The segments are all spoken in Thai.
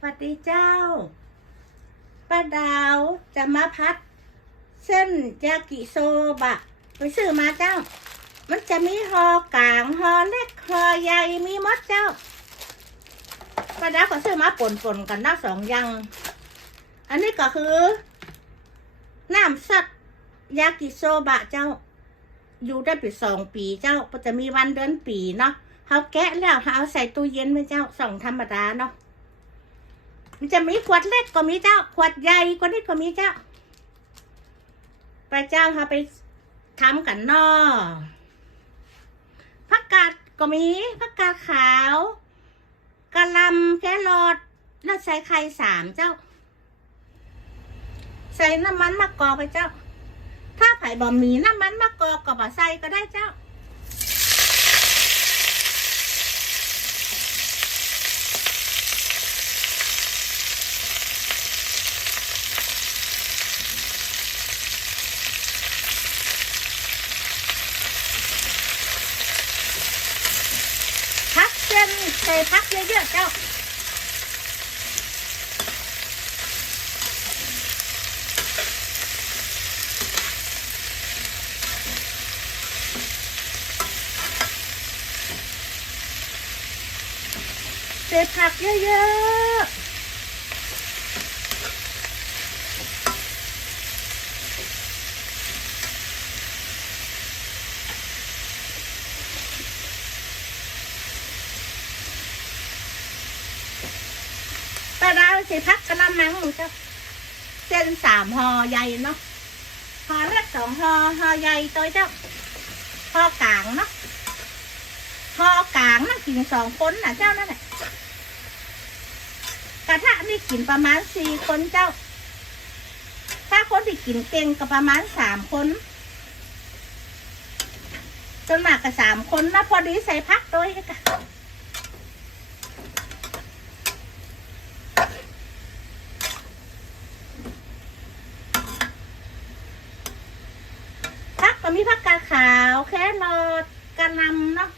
สวัสดีเจ้า ป้าดาวจะมาพัด เส้นยากิโซบะ ไปซื้อมาเจ้า มันจะมีหอกลางหอเล็กหอใหญ่มีมดเจ้า ป้าดาวก็ซื้อมาป่นๆกันนะสองอย่างอันนี้ก็คือ น้ำสัตยากิโซบะเจ้า อยู่ได้ไปสองปีเจ้าก็จะมีวันเดือนปีเนาะเขาแกะแล้วเขาเอาใส่ตู้เย็นไว้เจ้าสองธรรมดาเนาะ มันจะมีขวดเล็กก็มีเจ้า ขวดใหญ่กว่านี้ก็มีเจ้าไปเจ้าเขาไปทำกันนอผักกาดก็มีผักกาดขาวกะลำแครอทแล้วใส่ไข่สามเจ้า ใส่น้ำมันมะกอกไปเจ้า ถ้าไผ่บ่มีน้ำมันมะกอกก็บ่ใส่ก็ได้เจ้า พักเส้นใส่ เยอะๆเจ้าใส่ผักเยอะๆปลาดาวใส่ผักกระมังมูเจ้าเส้นสามหอใหญ่เนาะหอเล็กสองหอหอใหญ่ตัวเจ้าหอกลางเนาะหอกลางนั่งกินสองคนน่ะเจ้านั่นแหละกระทะนี่กินประมาณสี่คนเจ้า ถ้าคนที่กินเก่งก็ประมาณสามคนจนมากกับสามคนนะพอดีใส่พักด้วยกะ ก็มีพักกาดขาวแค่รอดกระนำเนาะ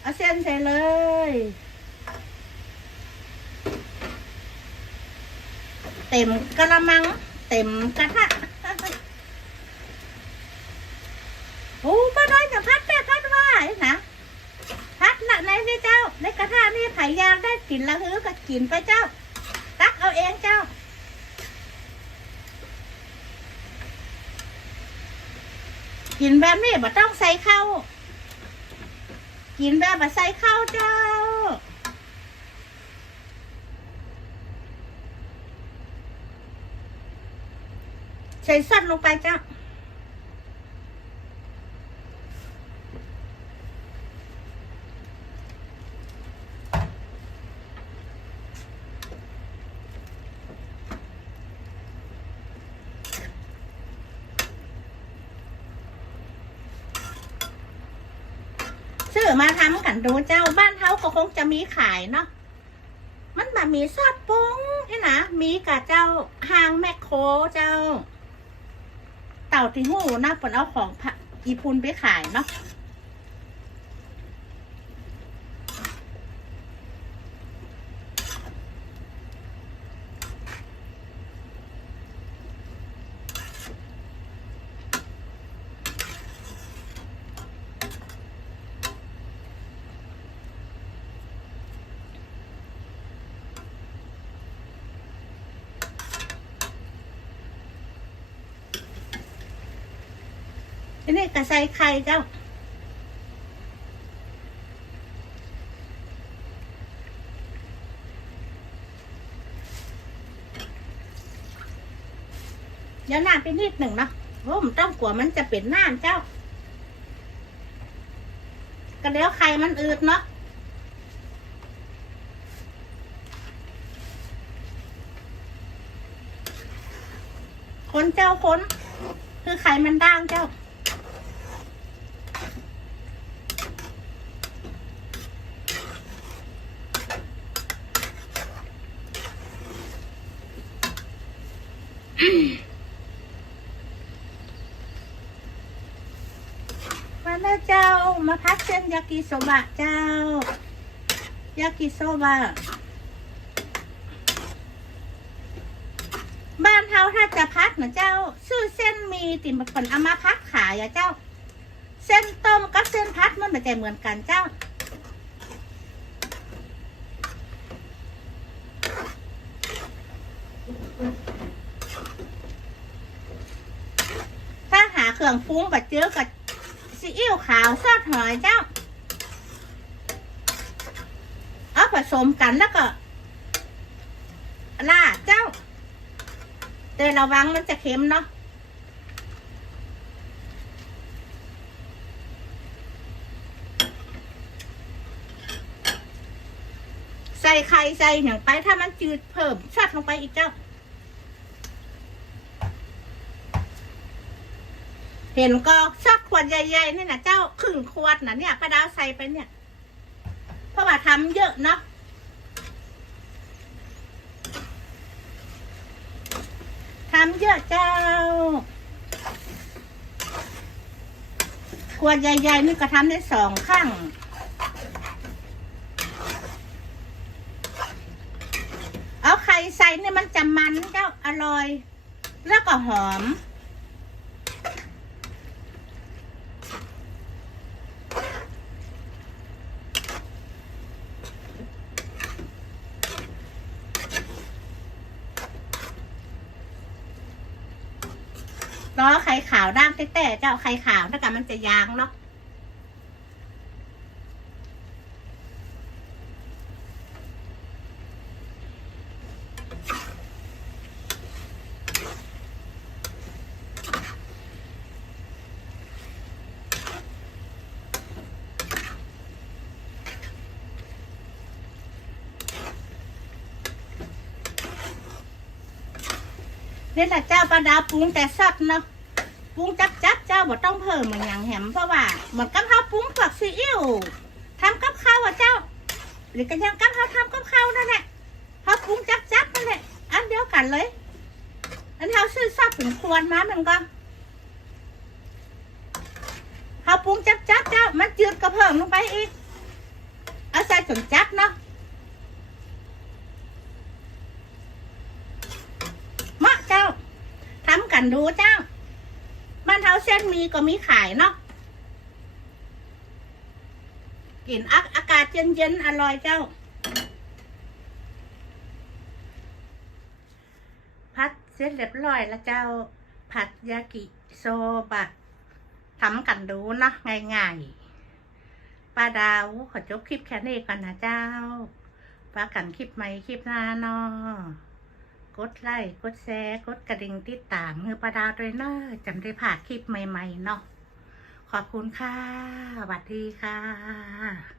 เอาเส้นใส่เลยเต็มกระมัง เต็มกระทะโอ้ป้าน้อยจะพัดแต่พัดว่าไอ้นะพัดละในนี่เจ้า ในกระทะนี่ไผ่ยางได้กลิ่นละฮือก็กลิ่นไปเจ้า ตักเอาเองเจ้า กินแบบนี้บ่ต้องใส่ข้าวกินแบบบ่ใส่ข้าวเจ้า ใส่ซอสลงไปเจ้า มาทำกันดูเจ้าบ้านเขาก็คงจะมีขายเนาะมันแบบมีซอสปุ้งนี่นะมีกับเจ้าห้างแมคโครเจ้า เต่าที่หูนะเปินเอาของอีพุนไปขายเนาะ ทีนี้ก็ใส่ไข่เจ้าเดี๋ยวน้ำไปนิดหนึ่งเนาะเพราะมันต้องกลัวมันจะเป็นน้ำเจ้า ก็เดี๋ยวไข่มันอืดเนาะคนเจ้าคน คือไข่มันด่างเจ้า มาแล้วเจ้ามาพักเส้นยากิโซบะเจ้ายากิโซบะบ้านเฮาถ้าจะพักนะเจ้าซื้อเส้นมีติ่มผลเอามาพักขายอะเจ้า เส้นต้มกับเส้นพัดมันไม่ใจเหมือนกันเจ้าถ้าหาเครื่องฟุ้งกับเจือกับ ซีอิ๊วขาวซอสหอยเจ้า เอาผสมกันแล้วก็ราดเจ้า แต่ระวังมันจะเค็มเนาะใส่ไข่ใส่อย่างไปถ้ามันจืดเพิ่มชัดลงไปอีกเจ้า เห็นก็ชักขวดใหญ่ๆนี่นะเจ้าครึ่งขวดนะเนี่ยป้าดาวใส่ไปเนี่ย เพราะว่าทำเยอะเนาะทำเยอะเจ้า ขวดใหญ่ๆนี่ก็ทำได้สองข้างเอาไข่ใส่เนี่ยมันจะมันเจ้าอร่อย แล้วก็หอม ล้อไข่ขาวด้ามแต่เจ้าไข่ขาวถ้ากันมันจะยางเนาะนี่แหละเจ้าปลาดาปรุงแต่ซดเนาะ ปรุงจับจับเจ้าบ่ต้องเพิ่มเหมือนอย่างแหมเพราะว่าเหมือนกับข้าวปรุงผักซีอิ๊วทำกับข้าวอะเจ้า หรือกันยังกับข้าวทำกับข้าวนั่นแหละข้าวปรุงจับจับนั่นแหละอันเดียวกันเลย อันเท้าซื้อซอสถึงควรมามันก็ข้าวปรุงจับจับเจ้ามันจืดก็เพิ่มลงไปอีกเอาใส่ถึงจับเนาะมะเจ้าทำกันดูเจ้า เท้าเส้นมีก็มีขายเนาะกินอักอากาศเย็นๆอร่อยเจ้า พัดเสร็จเรียบร้อยแล้วเจ้า ผัดยากิโซบะทำกันดูเนาะง่ายๆป้าดาวขอจบคลิปแค่นี้ก่อนนะเจ้าป้ากันคลิปใหม่คลิปหน้าเนาะ กดไลค์กดแชร์กดกระดิ่งติดตามมือประดาวด้วยเนอะจำได้ผ่าคลิปใหม่ ๆ เนาะขอบคุณค่ะสวัสดีค่ะ